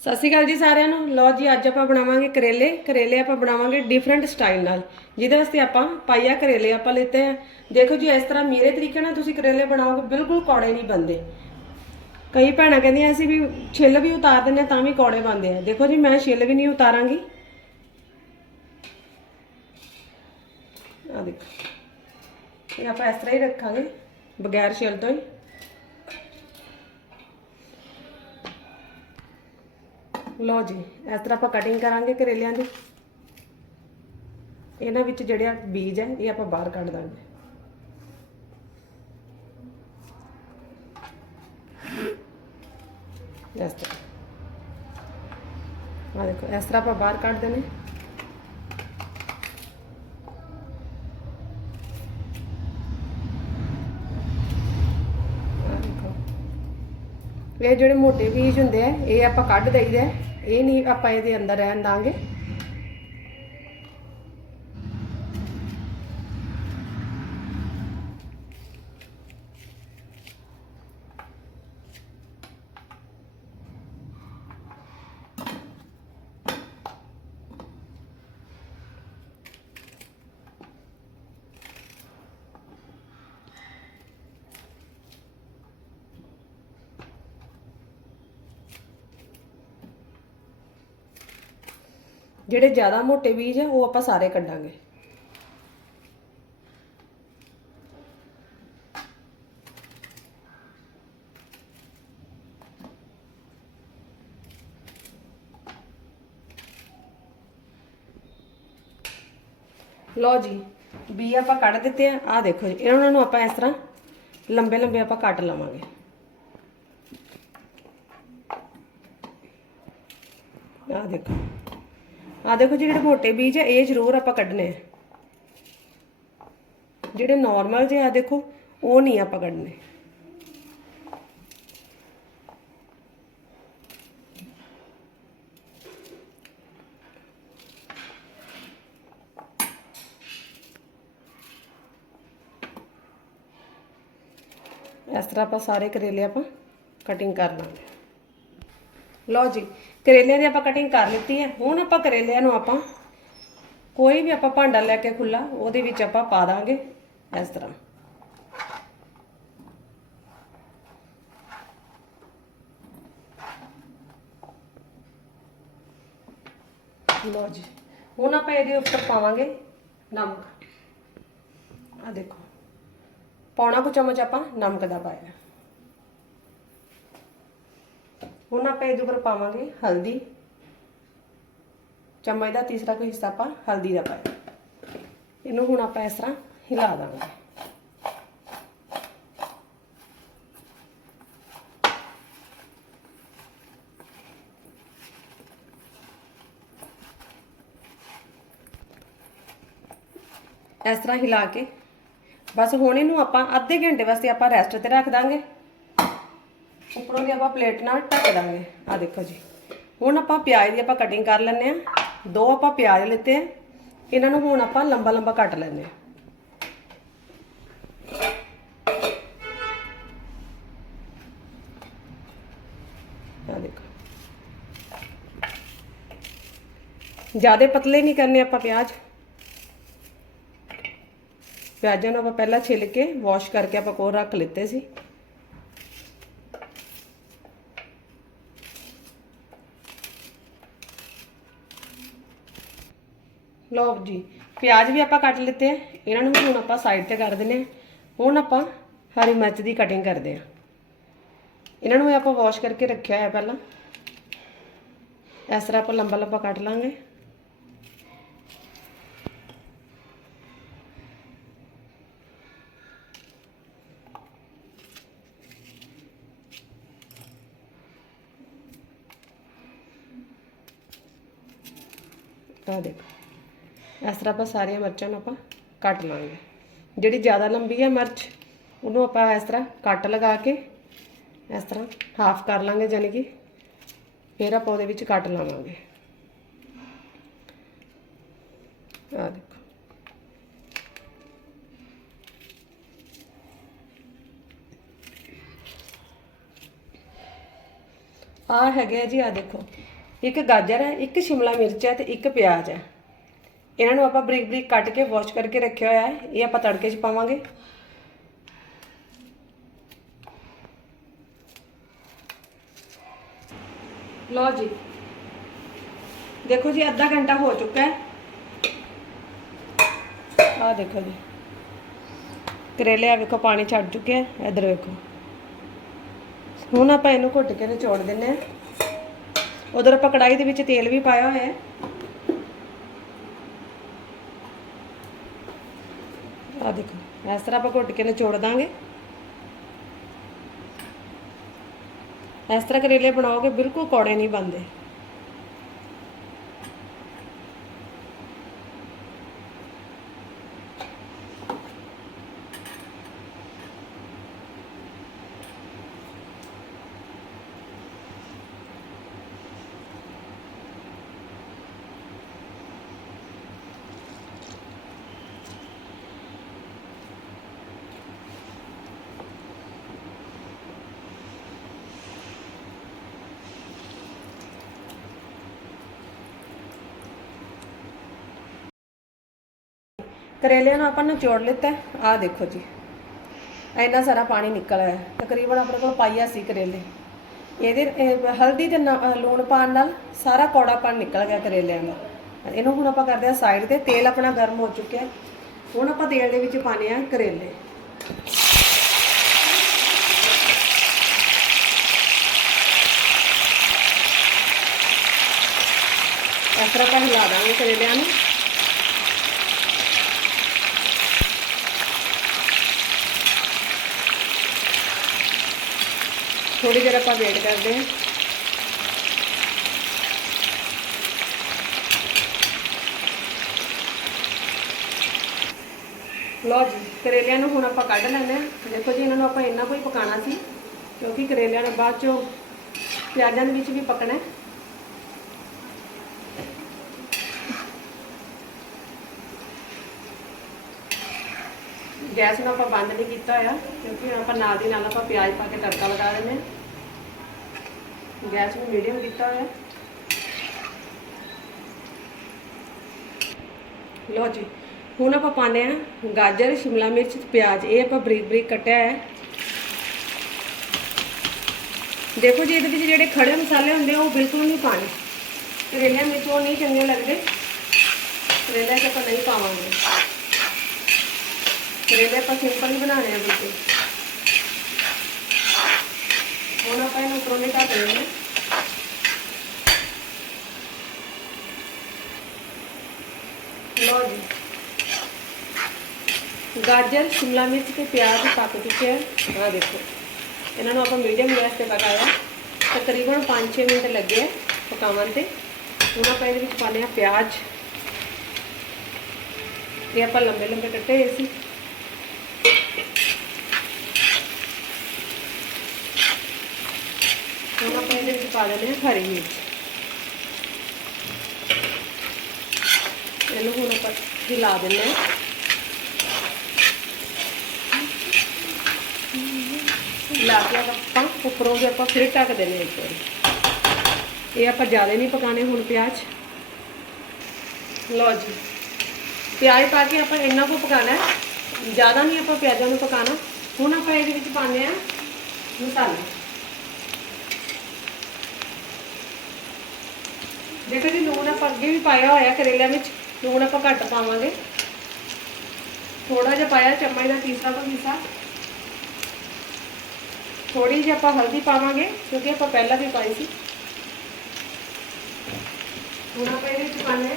ਸਤਿ ਸ਼੍ਰੀ ਅਕਾਲ ਜੀ ਸਾਰਿਆਂ ਨੂੰ। ਲਓ ਜੀ, ਅੱਜ ਆਪਾਂ ਬਣਾਵਾਂਗੇ ਕਰੇਲੇ। ਕਰੇਲੇ ਆਪਾਂ ਬਣਾਵਾਂਗੇ ਡਿਫਰੈਂਟ ਸਟਾਈਲ ਨਾਲ। ਜਿਹਦੇ ਵਾਸਤੇ ਆਪਾਂ ਪਾਈਆ ਕਰੇਲੇ ਆਪਾਂ ਲਿੱਤੇ ਆ। ਦੇਖੋ ਜੀ, ਇਸ ਤਰ੍ਹਾਂ ਮੇਰੇ ਤਰੀਕੇ ਨਾਲ ਤੁਸੀਂ ਕਰੇਲੇ ਬਣਾਓਗੇ, ਬਿਲਕੁਲ ਕੌੜੇ ਨਹੀਂ ਬਣਦੇ। ਕਈ ਭੈਣਾਂ ਕਹਿੰਦੀਆਂ ਅਸੀਂ ਵੀ ਛਿੱਲ ਵੀ ਉਤਾਰ ਦਿੰਦੇ ਹਾਂ ਤਾਂ ਵੀ ਕੌੜੇ ਬਣਦੇ ਆ। ਦੇਖੋ ਜੀ, ਮੈਂ ਛਿੱਲ ਵੀ ਨਹੀਂ ਉਤਾਰਾਂਗੀ। ਆ ਦੇਖੋ। ਇਹ ਆਪਾਂ ਇਸ ਤਰ੍ਹਾਂ ਹੀ ਰੱਖਾਂਗੇ, ਬਗੈਰ ਛਿੱਲ ਤੋਂ ਹੀ। ਲਓ ਜੀ, ਇਸ ਤਰ੍ਹਾਂ ਆਪਾਂ ਕਟਿੰਗ ਕਰਾਂਗੇ ਕਰੇਲਿਆਂ ਦੀ। ਇਹਨਾਂ ਵਿੱਚ ਜਿਹੜਾ ਬੀਜ ਹੈ, ਇਹ ਆਪਾਂ ਬਾਹਰ ਕੱਢ ਦਾਂਗੇ। ਇਸ ਤਰ੍ਹਾਂ। ਆ ਦੇਖੋ, ਇਸ ਤਰ੍ਹਾਂ ਆਪਾਂ ਬਾਹਰ ਕੱਢ ਦੇਣੇ। ਦੇਖੋ। ਇਹ ਜਿਹੜੇ ਮੋਟੇ ਬੀਜ ਹੁੰਦੇ ਆ, ਇਹ ਆਪਾਂ ਕੱਢ ਦਈਦੇ ਆ। ਇਹ ਨਹੀਂ ਆਪਾਂ ਇਹਦੇ ਅੰਦਰ ਰਹਿਣ ਦਾਂਗੇ। ਜਿਹੜੇ ਜ਼ਿਆਦਾ ਮੋਟੇ ਬੀਜ ਆ, ਉਹ ਆਪਾਂ ਸਾਰੇ ਕੱਢਾਂਗੇ। ਲਓ ਜੀ ਬੀ ਆਪਾਂ ਕੱਢ ਦਿੱਤੇ ਆ। ਆ ਦੇਖੋ ਜੀ, ਇਹਨਾਂ ਨੂੰ ਆਪਾਂ ਇਸ ਤਰ੍ਹਾਂ ਲੰਬੇ ਲੰਬੇ ਆਪਾਂ ਕੱਟ ਲਵਾਂਗੇ। ਆ ਦੇਖੋ। ਆ ਦੇਖੋ ਜੀ ਜਿਹੜੇ ਮੋਟੇ ਬੀਜ ਆ, ਇਹ ਜ਼ਰੂਰ ਆਪਾਂ ਕੱਢਨੇ ਆ। ਜਿਹੜੇ ਨਾਰਮਲ ਜਿਹੇ ਆ, ਦੇਖੋ, ਉਹ ਨਹੀਂ ਆਪਾਂ ਕੱਢਨੇ। ਇਸ ਤਰ੍ਹਾਂ ਆਪਾਂ ਸਾਰੇ ਕਰੇਲੇ ਆਪਾਂ ਕਟਿੰਗ ਕਰ ਲਾਂਗੇ ਲਓ ਜੀ ਕਰੇਲਿਆਂ ਦੀ ਆਪਾਂ ਕਟਿੰਗ ਕਰ ਲਿੱਤੀ ਹੈ। ਹੁਣ ਆਪਾਂ ਕਰੇਲਿਆਂ ਨੂੰ ਆਪਾਂ ਕੋਈ ਵੀ ਆਪਾਂ ਭਾਂਡਾ ਲੈ ਕੇ ਖੁੱਲਾ ਉਹਦੇ ਵਿੱਚ ਆਪਾਂ ਪਾ ਦਾਂਗੇ ਇਸ ਤਰ੍ਹਾਂ। ਲਓ ਜੀ, ਹੁਣ ਆਪਾਂ ਇਹਦੇ ਉੱਪਰ ਪਾਵਾਂਗੇ ਨਮਕ। ਆ ਦੇਖੋ, ਪੌਣਾ ਕੁ ਚਮਚ ਆਪਾਂ ਨਮਕ ਦਾ ਪਾਇਆ। ਹੁਣ ਆਪਾਂ ਇਹਦੇ ਉੱਪਰ ਪਾਵਾਂਗੇ ਹਲਦੀ। ਚਮਚ ਦਾ ਤੀਸਰਾ ਕੋਈ ਹਿੱਸਾ ਆਪਾਂ ਹਲਦੀ ਦਾ ਪਾਇਆ। ਇਹਨੂੰ ਹੁਣ ਆਪਾਂ ਇਸ ਤਰ੍ਹਾਂ ਹਿਲਾ ਦਾਂਗੇ। ਇਸ ਤਰ੍ਹਾਂ ਹਿਲਾ ਕੇ। ਬਸ ਹੁਣ ਇਹਨੂੰ ਆਪਾਂ ਅੱਧੇ ਘੰਟੇ ਵਾਸਤੇ ਆਪਾਂ ਰੈਸਟ ਤੇ ਰੱਖ ਦਾਂਗੇ। ਉੱਪਰੋਂ ਦੀ ਆਪਾਂ ਪਲੇਟ ਨਾਲ ਢੱਕ ਦਾਂਗੇ ਆ ਦੇਖੋ ਜੀ। ਹੁਣ ਆਪਾਂ ਪਿਆਜ਼ ਦੀ ਆਪਾਂ ਕਟਿੰਗ ਕਰ ਲੈਂਦੇ ਆ ਦੋ ਆਪਾਂ ਪਿਆਜ਼ ਲਿੱਤੇ ਆ। ਇਹਨਾਂ ਨੂੰ ਹੁਣ ਆਪਾਂ ਲੰਬਾ ਲੰਬਾ ਕੱਟ ਲੈਂਦੇ ਆ ਆ ਦੇਖੋ। ਜਿਆਦੇ ਪਤਲੇ ਨਹੀਂ ਕਰਨੇ ਆਪਾਂ ਪਿਆਜ਼। ਪਿਆਜ਼ਾਂ ਨੂੰ ਆਪਾਂ ਪਹਿਲਾਂ ਛਿੱਲ ਕੇ ਵਾਸ਼ ਕਰਕੇ ਆਪਾਂ ਕੋਲ ਰੱਖ ਲਿੱਤੇ ਸੀ। ਲਓ ਜੀ, ਪਿਆਜ਼ ਵੀ ਆਪਾਂ ਕੱਟ ਲਿੱਤੇ ਆ, ਇਹਨਾਂ ਨੂੰ ਹੁਣ ਆਪਾਂ ਸਾਈਡ ਤੇ ਕਰ ਦਿੰਨੇ ਆ। ਹੁਣ ਆਪਾਂ ਹਰੀ ਮਿਰਚ ਦੀ ਕਟਿੰਗ ਕਰਦੇ ਆ। ਇਹਨਾਂ ਨੂੰ ਵੀ ਆਪਾਂ ਵਾਸ਼ ਕਰਕੇ ਰੱਖਿਆ ਹੈ ਪਹਿਲਾਂ। ਇਸ ਤਰ੍ਹਾਂ ਆਪਾਂ ਲੰਬਾ ਲੰਬਾ ਕੱਟ ਲਾਂਗੇ। ਆ ਦੇਖੋ। ਇਸ ਤਰ੍ਹਾਂ ਆਪਾਂ ਸਾਰੀਆਂ ਮਿਰਚਾਂ ਨੂੰ ਆਪਾਂ ਕੱਟ ਲਾਂਗੇ। ਜਿਹੜੀ ਜ਼ਿਆਦਾ ਲੰਬੀ ਹੈ ਮਿਰਚ, ਉਹਨੂੰ ਆਪਾਂ ਇਸ ਤਰ੍ਹਾਂ ਕੱਟ ਲਗਾ ਕੇ ਇਸ ਤਰ੍ਹਾਂ ਹਾਫ ਕਰ ਲਾਂਗੇ ਯਾਨੀ ਕਿ ਫਿਰ ਆਪਾਂ ਉਹਦੇ ਵਿੱਚ ਕੱਟ ਲਾਵਾਂਗੇ। ਆ ਦੇਖੋ। ਆ ਹੈਗੇ ਆ ਜੀ ਆ ਦੇਖੋ। ਇੱਕ ਗਾਜਰ ਹੈ, ਇੱਕ ਸ਼ਿਮਲਾ ਮਿਰਚ ਹੈ ਤੇ ਇੱਕ ਪਿਆਜ਼ ਹੈ। ਇਹਨਾਂ ਨੂੰ ਆਪਾਂ ਬਰੀਕ ਬਰੀਕ ਕੱਟ ਕੇ ਵਾਸ਼ ਕਰਕੇ ਰੱਖਿਆ ਹੋਇਆ ਹੈ ਇਹ ਆਪਾਂ ਤੜਕੇ 'ਚ ਪਾਵਾਂਗੇ ਲਓ ਜੀ ਦੇਖੋ ਜੀ ਅੱਧਾ ਘੰਟਾ ਹੋ ਚੁੱਕਾ ਹੈ ਆ ਦੇਖੋ ਜੀ ਕਰੇਲੇ ਆ ਵੇਖੋ ਪਾਣੀ ਛੱਡ ਚੁੱਕੇ ਆ ਇਧਰ ਵੇਖੋ ਹੁਣ ਆਪਾਂ ਇਹਨੂੰ ਘੁੱਟ ਕੇ ਨਿਚੋੜ ਦਿੰਨੇ ਆ ਉਧਰ ਆਪਾਂ ਕੜਾਈ ਦੇ ਵਿੱਚ ਤੇਲ ਵੀ ਪਾਇਆ ਹੋਇਆ ਹੈ ਆ ਦੇਖੋ ਇਸ ਤਰ੍ਹਾਂ ਆਪਾਂ ਘੁੱਟ ਕੇ ਨਿਚੋੜ ਦਾਂਗੇ। ਇਸ ਤਰ੍ਹਾਂ ਕਰੇਲੇ ਬਣਾਓਗੇ, ਬਿਲਕੁਲ ਕੌੜੇ ਨਹੀਂ ਬਣਦੇ। ਕਰੇਲਿਆਂ ਨੂੰ ਆਪਾਂ ਨਿਚੋੜ ਲਿੱਤਾ ਆ ਦੇਖੋ ਜੀ। ਇੰਨਾ ਸਾਰਾ ਪਾਣੀ ਨਿਕਲ ਆਇਆ। ਤਕਰੀਬਨ ਆਪਣੇ ਕੋਲ ਪਾਈਆ ਸੀ ਕਰੇਲੇ। ਇਹਦੇ ਹਲਦੀ ਤੇ ਨਾ- ਲੂਣ ਪਾਣ ਨਾਲ ਸਾਰਾ ਕੌੜਾਪਣ ਨਿਕਲ ਗਿਆ ਕਰੇਲਿਆਂ ਦਾ। ਇਹਨੂੰ ਹੁਣ ਆਪਾਂ ਕਰਦੇ ਆ ਸਾਈਡ ਤੇ। ਤੇਲ ਆਪਣਾ ਗਰਮ ਹੋ ਚੁੱਕਿਆ ਹੁਣ ਆਪਾਂ ਤੇਲ ਦੇ ਵਿੱਚ ਪਾਣੇ ਆ ਕਰੇਲੇ। ਇਸ ਤਰ੍ਹਾਂ ਆਪਾਂ ਹਿਲਾ ਦਾਂਗੇ ਕਰੇਲਿਆਂ ਨੂੰ। ਥੋੜੀ ਦੇਰ ਆਪਾਂ ਵੇਟ ਕਰਦੇ ਹਾਂ। ਲਓ ਜੀ, ਕਰੇਲਿਆਂ ਨੂੰ ਹੁਣ ਆਪਾਂ ਕੱਢ ਲੈਂਦੇ ਹਾਂ। ਦੇਖੋ ਜੀ, ਇਹਨਾਂ ਨੂੰ ਆਪਾਂ ਇੰਨਾ ਕੋਈ ਪਕਾਣਾ ਸੀ, ਕਿਉਂਕਿ ਕਰੇਲਿਆਂ ਨੇ ਬਾਅਦ ਚੋਂ ਪਿਆਜ਼ਾਂ ਦੇ ਵਿੱਚ ਵੀ ਪਕਣਾ ਹੈ। ਗੈਸ ਨੂੰ ਆਪਾਂ ਬੰਦ ਨਹੀਂ ਕੀਤਾ ਹੋਇਆ, ਕਿਉਂਕਿ ਹੁਣ ਆਪਾਂ ਨਾਲ ਦੀ ਨਾਲ ਆਪਾਂ ਪਿਆਜ਼ ਪਾ ਕੇ ਤੜਕਾ ਲਗਾ ਦਿੰਦੇ ਹਾਂ। ਗੈਸ ਨੂੰ ਮੀਡੀਅਮ ਕੀਤਾ ਹੋਇਆ। ਲਓ ਜੀ, ਹੁਣ ਆਪਾਂ ਪਾਉਂਦੇ ਆ ਗਾਜਰ, ਸ਼ਿਮਲਾ ਮਿਰਚ ਤੇ ਪਿਆਜ਼। ਇਹ ਆਪਾਂ ਬਰੀਕ ਬਰੀਕ ਕੱਟਿਆ ਹੈ। ਦੇਖੋ ਜੀ, ਇਹਦੇ ਵਿੱਚ ਜਿਹੜੇ ਖੜੇ ਮਸਾਲੇ ਹੁੰਦੇ ਆ, ਉਹ ਬਿਲਕੁਲ ਨਹੀਂ ਪਾਣੇ ਕਰੇਲਿਆਂ ਵਿੱਚ ਉਹ ਨਹੀਂ ਚੰਗੇ ਲੱਗਦੇ। ਕਰੇਲਿਆਂ 'ਚ ਆਪਾਂ ਨਹੀਂ ਪਾਵਾਂਗੇ। ਕਰੇਲੇ ਆਪਾਂ ਸਿੰਪਲ ਹੀ ਬਣਾਣੇ ਆ ਬਿਲਕੁਲ ਹੁਣ ਆਪਾਂ ਇਹਨੂੰ ਉੱਪਰੋਂ ਨਹੀਂ ਢੱਕ ਦੇਣਾ ਲਓ ਜੀ। ਗਾਜਰ, ਸ਼ਿਮਲਾ ਮਿਰਚ ਤੇ ਪਿਆਜ਼ ਪੱਕ ਚੁੱਕੇ ਆ। ਆਹ ਦੇਖੋ। ਇਹਨਾਂ ਨੂੰ ਆਪਾਂ ਮੀਡੀਅਮ ਗੈਸ ਤੇ ਪਕਾਇਆ। ਤਕਰੀਬਨ 5-6 ਮਿੰਟ ਲੱਗੇ ਆ ਪਕਾਉਣ ਤੇ। ਹੁਣ ਆਪਾਂ ਇਹਦੇ ਵਿੱਚ ਪਾਉਂਦੇ ਆ ਪਿਆਜ਼। ਇਹ ਆਪਾਂ ਲੰਬੇ ਲੰਬੇ ਕੱਟੇ ਹੋਏ ਸੀ। ਹੁਣ ਆਪਾਂ ਇਹਦੇ ਵਿੱਚ ਪਾ ਦਿੰਦੇ ਹਾਂ ਹਰੀ ਮਿਰਚ। ਇਹਨੂੰ ਹੁਣ ਆਪਾਂ ਹਿਲਾ ਦਿੰਦੇ ਹਾਂ। ਲਾ ਕੇ ਆਪਾਂ ਉੱਪਰੋਂ ਦੇ ਆਪਾਂ ਫਿਰ ਢੱਕ ਦਿੰਦੇ ਹਾਂ ਇੱਕ ਵਾਰੀ। ਇਹ ਆਪਾਂ ਜ਼ਿਆਦਾ ਨਹੀਂ ਪਕਾਣੇ ਹੁਣ ਪਿਆਜ਼। ਲਓ ਜੀ। ਪਿਆਜ਼ ਪਾ ਕੇ ਆਪਾਂ ਇੰਨਾ ਕੁ ਪਕਾਣਾ ਹੈ। ਜ਼ਿਆਦਾ ਨਹੀਂ ਆਪਾਂ ਪਿਆਜ਼ਾਂ ਨੂੰ ਪਕਾਣਾ ਹੁਣ ਆਪਾਂ ਇਹਦੇ ਵਿੱਚ ਪਾਉਂਦੇ ਆ ਮਸਾਲਾ। ਦੇਖੋ ਜੀ, ਲੂਣ ਆਪਾਂ ਅੱਗੇ ਵੀ ਪਾਇਆ ਹੋਇਆ ਕਰੇਲਿਆਂ ਵਿੱਚ, ਲੂਣ ਆਪਾਂ ਘੱਟ ਪਾਵਾਂਗੇ। ਥੋੜਾ ਜਿਹਾ ਪਾਇਆ, ਚਮਚ ਦਾ ਪੀਸਾ ਕੁ ਹਿੱਸਾ ਥੋੜੀ ਜਿਹੀ ਆਪਾਂ ਹਲਦੀ ਪਾਵਾਂਗੇ, ਕਿਉਂਕਿ ਆਪਾਂ ਪਹਿਲਾਂ ਵੀ ਪਾਈ ਸੀ। ਹੁਣ ਆਪਾਂ ਇਹਦੇ ਵਿੱਚ ਪਾਣਾ ਹੈ।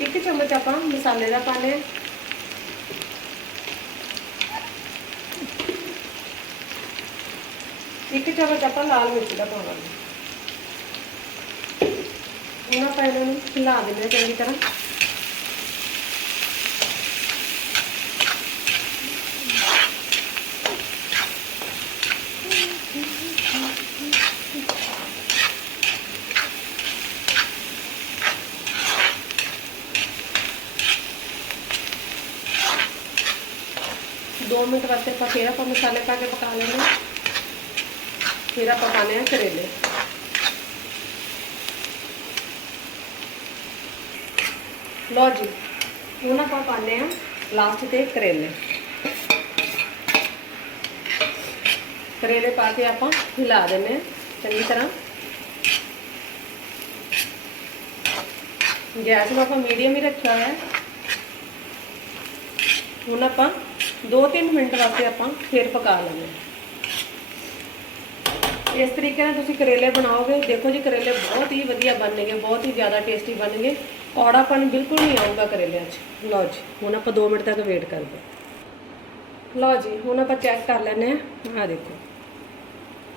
ਇੱਕ ਚਮਚ ਆਪਾਂ ਮਸਾਲੇ ਦਾ ਪਾਣਾ ਹੈ। ਇੱਕ ਚਮਚ ਆਪਾਂ ਲਾਲ ਮਿਰਚ ਦਾ ਪਾਵਾਂਗੇ। ਹੁਣ ਆਪਾਂ ਇਹਨਾਂ ਨੂੰ ਹਿਲਾ ਦਿੰਦੇ ਹਾਂ ਚੰਗੀ ਤਰ੍ਹਾਂ। ਦੋ ਮਿੰਟ ਵਾਸਤੇ ਆਪਾਂ ਫੇਰ ਆਪਾਂ ਮਸਾਲੇ ਪਾ ਕੇ ਪਕਾ ਲੈਂਦੇ ਹਾਂ। ਫਿਰ ਆਪਾਂ ਪਾਣੇ ਆ ਕਰੇਲੇ। ਲਓ ਜੀ ਹੁਣ ਆਪਾਂ ਪਾਣੇ ਆ ਲਾਸਟ ਤੇ ਕਰੇਲੇ। ਕਰੇਲੇ ਪਾ ਕੇ ਆਪਾਂ ਹਿਲਾ ਦਿੰਨੇ ਆ ਚੰਗੀ ਤਰ੍ਹਾਂ। ਗੈਸ ਨੂੰ ਆਪਾਂ ਮੀਡੀਅਮ ਹੀ ਰੱਖਿਆ ਹੋਇਆ ਹੈ। ਹੁਣ ਆਪਾਂ 2-3 ਮਿੰਟ ਵਾਸਤੇ ਆਪਾਂ ਫਿਰ ਪਕਾ ਲਾਂਗੇ ਇਸ ਤਰੀਕੇ ਨਾਲ ਤੁਸੀਂ ਕਰੇਲੇ ਬਣਾਓਗੇ। ਦੇਖੋ ਜੀ, ਕਰੇਲੇ ਬਹੁਤ ਹੀ ਵਧੀਆ ਬਣਨਗੇ, ਬਹੁਤ ਹੀ ਜ਼ਿਆਦਾ ਟੇਸਟੀ ਬਣਨਗੇ। ਕੌੜਾ ਪਾਣੀ ਬਿਲਕੁਲ ਨਹੀਂ ਆਊਗਾ ਕਰੇਲਿਆਂ 'ਚ ਲਓ ਜੀ, ਹੁਣ ਆਪਾਂ 2 ਮਿੰਟ ਤੱਕ ਵੇਟ ਕਰਦੇ ਲਓ ਜੀ, ਹੁਣ ਆਪਾਂ ਚੈੱਕ ਕਰ ਲੈਨੇ ਆ ਆਹ ਦੇਖੋ।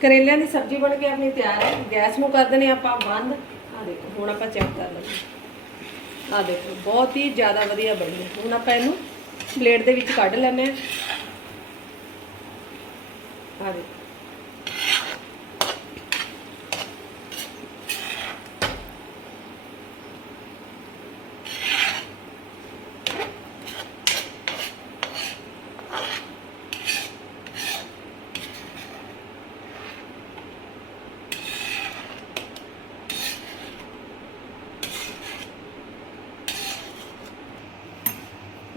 ਕਰੇਲਿਆਂ ਦੀ ਸਬਜ਼ੀ ਬਣ ਕੇ ਆਪਣੀ ਤਿਆਰ ਹੈ। ਗੈਸ ਨੂੰ ਕਰ ਦਨੇ ਆਪਾਂ ਬੰਦ। ਆਹ ਦੇਖੋ, ਹੁਣ ਆਪਾਂ ਚੈੱਕ ਕਰ ਲੈਂਦੇ ਆਹ ਦੇਖੋ, ਬਹੁਤ ਹੀ ਜ਼ਿਆਦਾ ਵਧੀਆ ਬਣੀ ਹੈ। ਹੁਣ ਆਪਾਂ ਇਹਨੂੰ ਪਲੇਟ ਦੇ ਵਿੱਚ ਕੱਢ ਲੈਨੇ ਆ ਆਹ ਦੇਖੋ।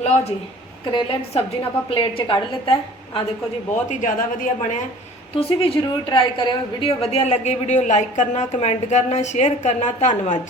ਲਓ ਜੀ, ਕਰੇਲੇ ਦੀ ਸਬਜ਼ੀ ਨੂੰ ਆਪਾਂ ਪਲੇਟ 'ਚ ਕੱਢ ਲਿੱਤਾ ਹੈ। ਆ ਦੇਖੋ ਜੀ, ਬਹੁਤ ਹੀ ਜ਼ਿਆਦਾ ਵਧੀਆ ਬਣਿਆ ਤੁਸੀਂ ਵੀ ਜਰੂਰ ਟਰਾਈ ਕਰਿਓ ਵੀਡੀਓ ਵਧੀਆ ਲੱਗੇ ਵੀਡੀਓ ਲਾਈਕ ਕਰਨਾ ਕਮੈਂਟ ਕਰਨਾ ਸ਼ੇਅਰ ਕਰਨਾ, ਧੰਨਵਾਦ ਜੀ।